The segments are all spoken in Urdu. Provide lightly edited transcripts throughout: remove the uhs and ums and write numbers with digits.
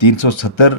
370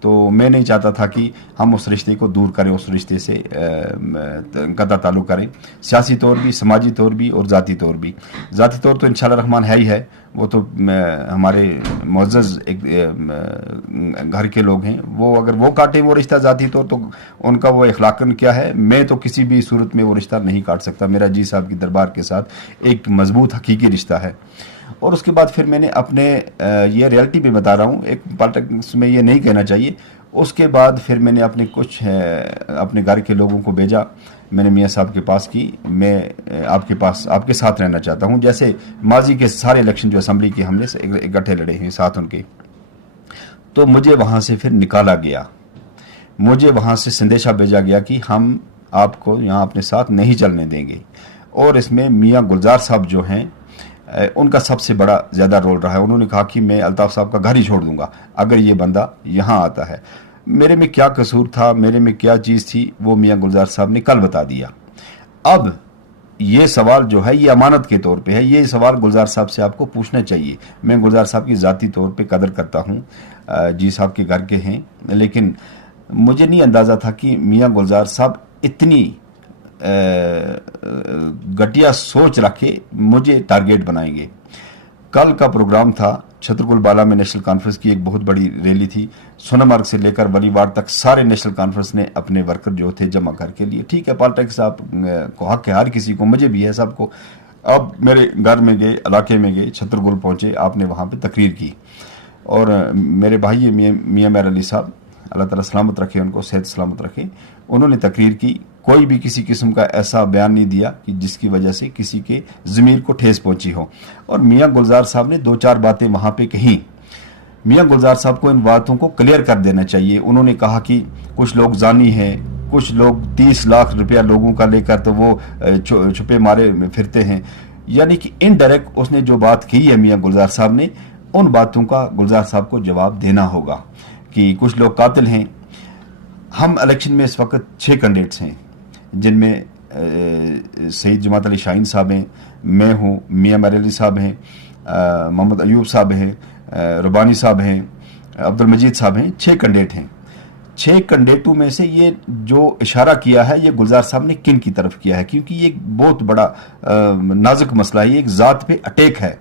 تو میں نہیں چاہتا تھا کہ ہم اس رشتے کو دور کریں، اس رشتے سے قطع تعلق کریں، سیاسی طور بھی، سماجی طور بھی اور ذاتی طور بھی۔ ذاتی طور تو انشاءاللہ الرحمن ہے ہی ہے، وہ تو ہمارے معزز ایک گھر کے لوگ ہیں، وہ اگر وہ کاٹیں وہ رشتہ ذاتی طور تو ان کا وہ اخلاقاً کیا ہے، میں تو کسی بھی صورت میں وہ رشتہ نہیں کاٹ سکتا۔ میرا جی صاحب کی دربار کے ساتھ ایک مضبوط حقیقی رشتہ ہے۔ اور اس کے بعد پھر میں نے اپنے یہ ریئلٹی بھی بتا رہا ہوں، ایک پالیٹکس میں یہ نہیں کہنا چاہیے، اس کے بعد پھر میں نے اپنے کچھ اپنے گھر کے لوگوں کو بھیجا، میں نے میاں صاحب کے پاس کی میں آپ کے پاس آپ کے ساتھ رہنا چاہتا ہوں، جیسے ماضی کے سارے الیکشن جو اسمبلی کے ہم نے اکٹھے لڑے ہیں ساتھ ان کے۔ تو مجھے وہاں سے پھر نکالا گیا، مجھے وہاں سے سندیشہ بھیجا گیا کہ ہم آپ کو یہاں اپنے ساتھ نہیں چلنے دیں گے۔ اور اس میں میاں گلزار صاحب جو ہیں ان کا سب سے بڑا زیادہ رول رہا ہے۔ انہوں نے کہا کہ میں الطاف صاحب کا گھر ہی چھوڑ دوں گا اگر یہ بندہ یہاں آتا ہے۔ میرے میں کیا قصور تھا، میرے میں کیا چیز تھی، وہ میاں گلزار صاحب نے کل بتا دیا۔ اب یہ سوال جو ہے یہ امانت کے طور پہ ہے، یہ سوال گلزار صاحب سے آپ کو پوچھنا چاہیے۔ میں گلزار صاحب کی ذاتی طور پہ قدر کرتا ہوں، جی صاحب کے گھر کے ہیں، لیکن مجھے نہیں اندازہ تھا کہ میاں گلزار صاحب اتنی گٹیا سوچ رکھ کے مجھے ٹارگیٹ بنائیں گے۔ کل کا پروگرام تھا چھترکل بالا میں، نیشنل کانفرنس کی ایک بہت بڑی ریلی تھی، سونامرگ سے لے کر ولیوار تک سارے نیشنل کانفرنس نے اپنے ورکر جو تھے جمع کر کے لیے۔ ٹھیک ہے، پالیٹکس آپ کو حق ہے، ہر کسی کو، مجھے بھی ہے، سب کو۔ اب میرے گھر میں گئے، علاقے میں گئے، چھترکل پہنچے، آپ نے وہاں پہ تقریر کی، اور میرے بھائی میاں میر علی صاحب، اللہ تعالیٰ سلامت رکھے ان کو، صحت سلامت رکھے، انہوں نے تقریر کی۔ کوئی بھی کسی قسم کا ایسا بیان نہیں دیا کہ جس کی وجہ سے کسی کے ضمیر کو ٹھیس پہنچی ہو۔ اور میاں گلزار صاحب نے 2-4 باتیں وہاں پہ کہیں۔ میاں گلزار صاحب کو ان باتوں کو کلیئر کر دینا چاہیے۔ انہوں نے کہا کہ کچھ لوگ زانی ہیں، کچھ لوگ 30 لاکھ روپیہ لوگوں کا لے کر تو وہ چھپے مارے پھرتے ہیں، یعنی کہ انڈائریکٹ اس نے جو بات کی ہے میاں گلزار صاحب نے، ان باتوں کا گلزار صاحب کو جواب دینا ہوگا کہ کچھ لوگ قاتل ہیں۔ ہم الیکشن میں اس وقت 6 کینڈیڈیٹس ہیں، جن میں سید جماعت علی شاہین صاحب ہیں، میں ہوں، میاں میر علی صاحب ہیں، محمد ایوب صاحب ہیں، ربانی صاحب ہیں، عبد المجید صاحب ہیں، 6 کینڈیڈیٹ ہیں۔ 6 کینڈیڈیٹوں میں سے یہ جو اشارہ کیا ہے یہ گلزار صاحب نے کن کی طرف کیا ہے، کیونکہ یہ ایک بہت بڑا نازک مسئلہ ہے، یہ ایک ذات پہ اٹیک ہے،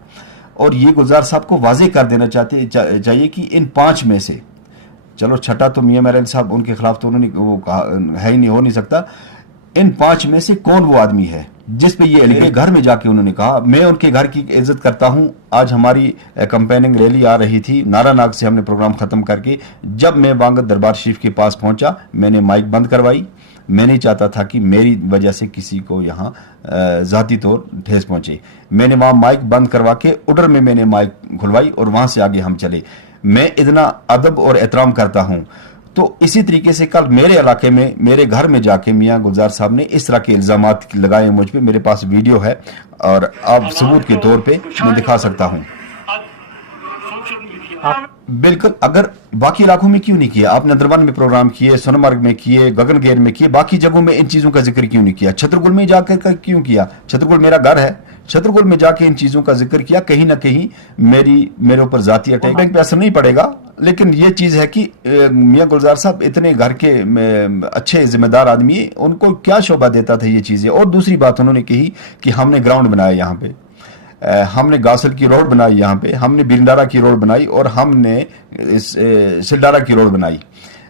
اور یہ گلزار صاحب کو واضح کر دینا چاہیے کہ ان 5 میں سے، چلو چھٹا تو میاں میر علی صاحب، ان کے خلاف تو انہوں نے وہ کہا ہے ہی نہیں، ہو نہیں سکتا، ان 5 میں سے کون وہ آدمی ہے جس پہ یہ میرے گھر میں جا کے انہوں نے کہا۔ میں ان کے گھر کی عزت کرتا ہوں۔ آج ہماری کمپیننگ ریلی آ رہی تھی، نارا ناگ سے ہم نے پروگرام ختم کر کے جب میں وانگت دربار شریف کے پاس پہنچا، میں نے مائک بند کروائی۔ میں نہیں چاہتا تھا کہ میری وجہ سے کسی کو یہاں ذاتی طور ٹھیس پہنچے۔ میں نے وہاں مائک بند کروا کے اڈر میں نے مائک کھلوائی اور وہاں سے آگے ہم چلے۔ میں اتنا ادب اور احترام کرتا ہوں۔ تو اسی طریقے سے کل میرے علاقے میں، میرے گھر میں جا کے میاں گلزار صاحب نے اس طرح کے الزامات لگائے مجھ پہ، میرے پاس ویڈیو ہے اور آپ ثبوت کے طور پہ میں دکھا سکتا ہوں۔ بالکل، اگر باقی علاقوں میں کیوں نہیں کیا؟ آپ نندربن میں پروگرام کیے، سونامرگ میں کیے، گگن گیر میں کیے، باقی جگہوں میں ان چیزوں کا ذکر کیوں نہیں کیا؟ چھترگل میں جا کر کیوں کیا؟ چھترگل میرا گھر ہے، چھترگل میں جا کے ان چیزوں کا ذکر کیا۔ کہیں نہ کہیں میرے اوپر ذاتی اٹیک پہ اثر نہیں پڑے گا، لیکن یہ چیز ہے کہ میاں گلزار صاحب اتنے گھر کے اچھے ذمہ دار آدمی ہیں، ان کو کیا شعبہ دیتا تھا یہ چیزیں۔ اور دوسری بات انہوں نے کہی کہ ہم نے گراؤنڈ بنایا یہاں پہ، ہم نے گاسل کی روڈ بنائی، یہاں پہ ہم نے بیرنڈارا کی روڈ بنائی، اور ہم نے سلڈارا کی روڈ بنائی۔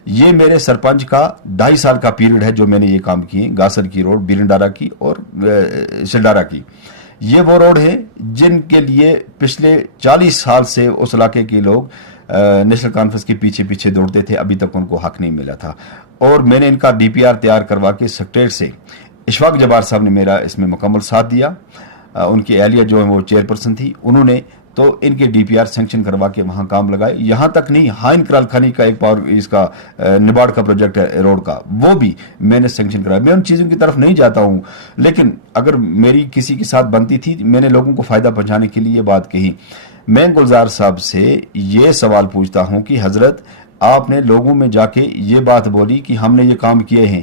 یہ میرے سرپنچ کا 2.5 سال کا پیریڈ ہے جو میں نے یہ کام کیے، گاسل کی روڈ، بیرنڈارا کی اور سلڈارا کی۔ یہ وہ روڈ ہے جن کے لیے پچھلے 40 سال سے اس علاقے کے لوگ نیشنل کانفرنس کے پیچھے پیچھے دوڑتے تھے، ابھی تک ان کو حق نہیں ملا تھا۔ اور میں نے ان کا DPR تیار کروا کے سیکریٹریٹ سے، اشفاق جبار صاحب نے میرا اس میں مکمل ساتھ دیا، ان کی اہلیہ جو ہے وہ چیئرپرسن تھی، انہوں نے تو ان کے DPR سینکشن کروا کے وہاں کام لگائے۔ یہاں تک نہیں، ہائن کرال خانی کا ایک پاور اس کا نباڑ کا پروجیکٹ ہے روڈ کا، وہ بھی میں نے سینکشن کرایا۔ میں ان چیزوں کی طرف نہیں جاتا ہوں، لیکن اگر میری کسی کے ساتھ بنتی تھی، میں نے لوگوں کو فائدہ پہنچانے کے لیے یہ بات کہی۔ میں گلزار صاحب سے یہ سوال پوچھتا ہوں کہ حضرت، آپ نے لوگوں میں جا کے یہ بات بولی کہ ہم نے یہ کام کیے ہیں،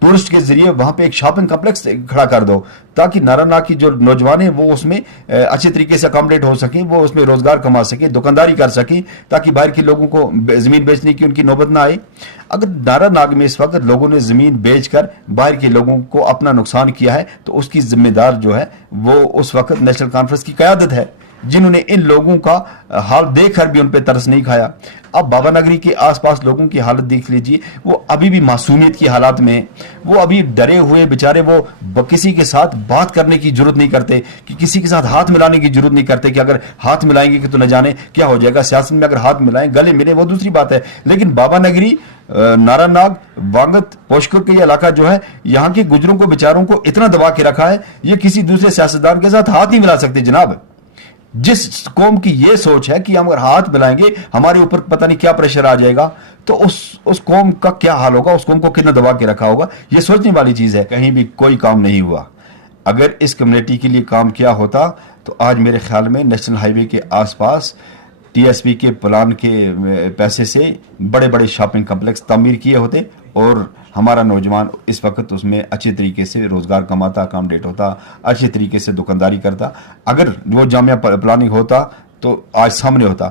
ٹورسٹ کے ذریعے وہاں پہ ایک شاپنگ کمپلیکس کھڑا کر دو تاکہ نارا ناگ کی جو نوجوان ہیں وہ اس میں اچھے طریقے سے اکاموڈیٹ ہو سکیں, وہ اس میں روزگار کما سکیں, دکانداری کر سکیں, تاکہ باہر کے لوگوں کو زمین بیچنے کی ان کی نوبت نہ آئے. اگر نارا ناگ میں اس وقت لوگوں نے زمین بیچ کر باہر کے لوگوں کو اپنا نقصان کیا ہے تو اس کی ذمہ دار جو ہے وہ اس وقت نیشنل کانفرنس کی قیادت ہے, جنہوں نے ان لوگوں کا حال دیکھ کر بھی ان پہ ترس نہیں کھایا. اب بابا نگری کے آس پاس لوگوں کی حالت دیکھ لیجئے, وہ ابھی بھی معصومیت کی حالات میں ہیں, وہ ابھی ڈرے ہوئے بیچارے, وہ کسی کے ساتھ بات کرنے کی ضرورت نہیں کرتے, کہ کسی کے ساتھ ہاتھ ملانے کی ضرورت نہیں کرتے, کہ اگر ہاتھ ملائیں گے کہ تو نہ جانے کیا ہو جائے گا. سیاست میں اگر ہاتھ ملائیں, گلے ملے, وہ دوسری بات ہے, لیکن بابا نگری, نارا ناگ, وانگت, پوشکر کا یہ علاقہ جو ہے, یہاں کے گجروں کو بیچاروں کو اتنا دبا کے رکھا ہے, یہ کسی دوسرے سیاستدان کے ساتھ ہاتھ نہیں ملا سکتے جناب. جس قوم کی یہ سوچ ہے کہ ہم اگر ہاتھ ملائیں گے ہمارے اوپر پتہ نہیں کیا پریشر آ جائے گا, تو اس قوم کا کیا حال ہوگا, اس قوم کو کتنا دبا کے رکھا ہوگا, یہ سوچنے والی چیز ہے. کہیں بھی کوئی کام نہیں ہوا. اگر اس کمیونٹی کے لیے کام کیا ہوتا تو آج میرے خیال میں نیشنل ہائی وے کے آس پاس ٹی ایس پی کے پلان کے پیسے سے بڑے بڑے شاپنگ کمپلیکس تعمیر کیے ہوتے, اور ہمارا نوجوان اس وقت اس میں اچھے طریقے سے روزگار کماتا, اکاموڈیٹ ہوتا, اچھے طریقے سے دکانداری کرتا. اگر وہ جامعہ پلاننگ ہوتا تو آج سامنے ہوتا.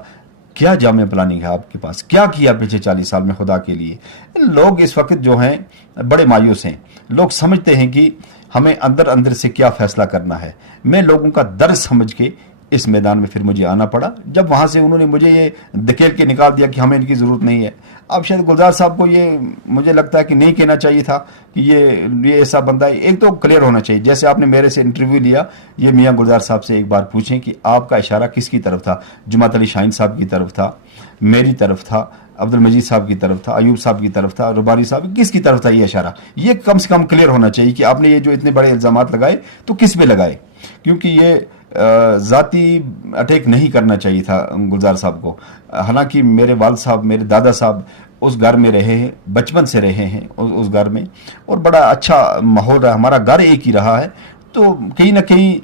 کیا جامعہ پلاننگ ہے آپ کے پاس, کیا کیا پچھلے 40 سال میں خدا کے لیے؟ لوگ اس وقت جو ہیں بڑے مایوس ہیں. لوگ سمجھتے ہیں کہ ہمیں اندر اندر سے کیا فیصلہ کرنا ہے. میں لوگوں کا درد سمجھ کے اس میدان میں پھر مجھے آنا پڑا, جب وہاں سے انہوں نے مجھے یہ دھکیل کے نکال دیا کہ ہمیں ان کی ضرورت نہیں ہے. اب شاید گلزار صاحب کو یہ مجھے لگتا ہے کہ نہیں کہنا چاہیے تھا کہ یہ ایسا بندہ ہے. ایک تو کلیئر ہونا چاہیے, جیسے آپ نے میرے سے انٹرویو لیا, یہ میاں گلزار صاحب سے ایک بار پوچھیں کہ آپ کا اشارہ کس کی طرف تھا, جماعت علی شاہین صاحب کی طرف تھا, میری طرف تھا, عبد المجید صاحب کی طرف تھا, ایوب صاحب کی طرف تھا, ربانی صاحب, کس کی طرف تھا یہ اشارہ؟ یہ کم سے کم کلیئر ہونا چاہیے کہ آپ نے یہ جو اتنے بڑے الزامات لگائے تو کس پہ لگائے, کیونکہ یہ ذاتی اٹیک نہیں کرنا چاہیے تھا گلزار صاحب کو. حالانکہ میرے والد صاحب, میرے دادا صاحب اس گھر میں رہے ہیں, بچپن سے رہے ہیں اس گھر میں, اور بڑا اچھا ماحول رہا, ہمارا گھر ایک ہی رہا ہے. تو کہیں نہ کہیں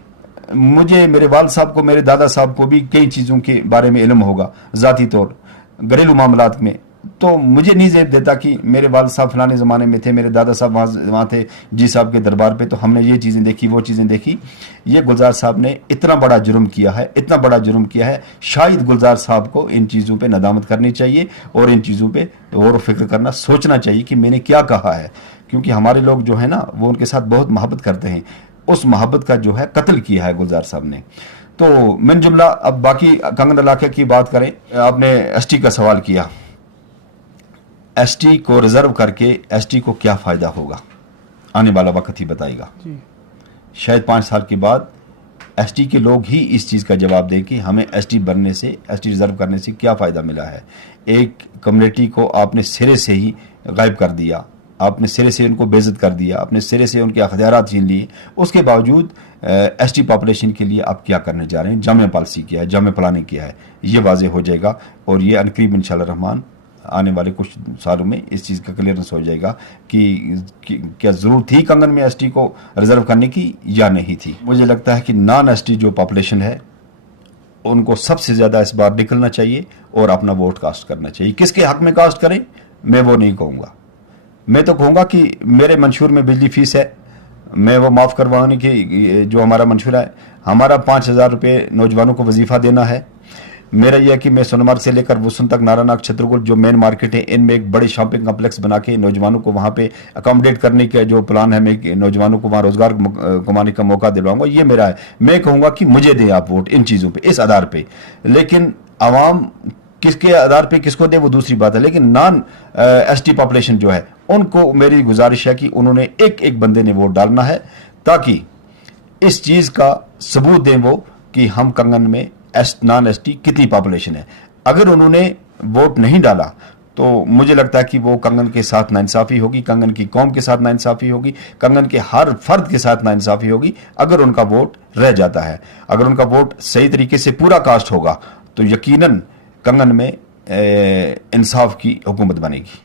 مجھے, میرے والد صاحب کو, میرے دادا صاحب کو بھی کئی چیزوں کے بارے میں علم ہوگا ذاتی طور, گھریلو معاملات میں. تو مجھے نہیں زیب دیتا کہ میرے والد صاحب فلانے زمانے میں تھے, میرے دادا صاحب وہاں تھے جی صاحب کے دربار پہ, تو ہم نے یہ چیزیں دیکھی, وہ چیزیں دیکھی. یہ گلزار صاحب نے اتنا بڑا جرم کیا ہے, اتنا بڑا جرم کیا ہے. شاید گلزار صاحب کو ان چیزوں پہ ندامت کرنی چاہیے, اور ان چیزوں پہ غور و فکر کرنا, سوچنا چاہیے کہ میں نے کیا کہا ہے. کیونکہ ہمارے لوگ جو ہے نا وہ ان کے ساتھ بہت محبت کرتے ہیں, اس محبت کا جو ہے قتل کیا ہے گلزار صاحب نے. تو من جملہ اب باقی کنگن علاقے کی بات کریں. آپ نے ایس ٹی کا سوال کیا. ایس ٹی کو ریزرو کر کے ایس ٹی کو کیا فائدہ ہوگا, آنے والا وقت ہی بتائے گا. شاید 5 سال کے بعد ایس ٹی کے لوگ ہی اس چیز کا جواب دیں کہ ہمیں ایس ٹی بننے سے, ایس ٹی ریزرو کرنے سے کیا فائدہ ملا ہے. ایک کمیونٹی کو آپ نے سرے سے ہی غائب کر دیا, آپ نے سرے سے ان کو بے عزت کر دیا, اپنے سرے سے ان کے اختیارات چھین لیے. اس کے باوجود ایس ٹی پاپولیشن کے لیے آپ کیا کرنے جا رہے ہیں, جامعہ پالیسی کیا ہے, جامعہ پلاننگ کیا ہے, یہ واضح ہو جائے گا. اور یہ عنقریب انشاءاللہ الرحمن آنے والے کچھ سالوں میں اس چیز کا کلیئرنس ہو جائے گا کہ کیا ضرورت تھی کنگن میں ایس ٹی کو ریزرو کرنے کی یا نہیں تھی. مجھے لگتا ہے کہ نان ایس ٹی جو پاپولیشن ہے ان کو سب سے زیادہ اس بار نکلنا چاہیے اور اپنا ووٹ کاسٹ کرنا چاہیے. کس کے حق میں کاسٹ کریں میں وہ نہیں کہوں گا. میں تو کہوں گا کہ میرے منشور میں بجلی فیس ہے, میں وہ معاف کروانے کی جو ہمارا منشور ہے. ہمارا 5,000 روپے نوجوانوں کو وظیفہ دینا ہے. میرا یہ ہے کہ میں سونمرگ سے لے کر وسن تک, نارا ناگ, چھترگڑھ جو مین مارکیٹ ہے, ان میں ایک بڑے شاپنگ کمپلیکس بنا کے نوجوانوں کو وہاں پہ اکاموڈیٹ کرنے کا جو پلان ہے, میں نوجوانوں کو وہاں روزگار کمانے کا موقع دلواؤں گا. یہ میرا ہے. میں کہوں گا کہ مجھے دیں آپ ووٹ ان چیزوں پہ, اس آدھار پہ. لیکن عوام کس کے آدھار پہ کس کو دے وہ دوسری بات ہے. لیکن نان ایس ٹی پاپولیشن جو ہے ان کو میری گزارش ہے کہ انہوں نے ایک بندے نے ووٹ ڈالنا ہے, تاکہ اس چیز کا ثبوت دیں وہ کہ ہم کنگن میں نان ایس ٹی کتنی پاپولیشن ہے. اگر انہوں نے ووٹ نہیں ڈالا تو مجھے لگتا ہے کہ وہ کنگن کے ساتھ ناانصافی ہوگی, کنگن کی قوم کے ساتھ ناانصافی ہوگی, کنگن کے ہر فرد کے ساتھ ناانصافی ہوگی. اگر ان کا ووٹ رہ جاتا ہے, اگر ان کا ووٹ صحیح طریقے سے پورا کاسٹ ہوگا تو یقیناً کنگن میں انصاف کی حکومت بنے گی.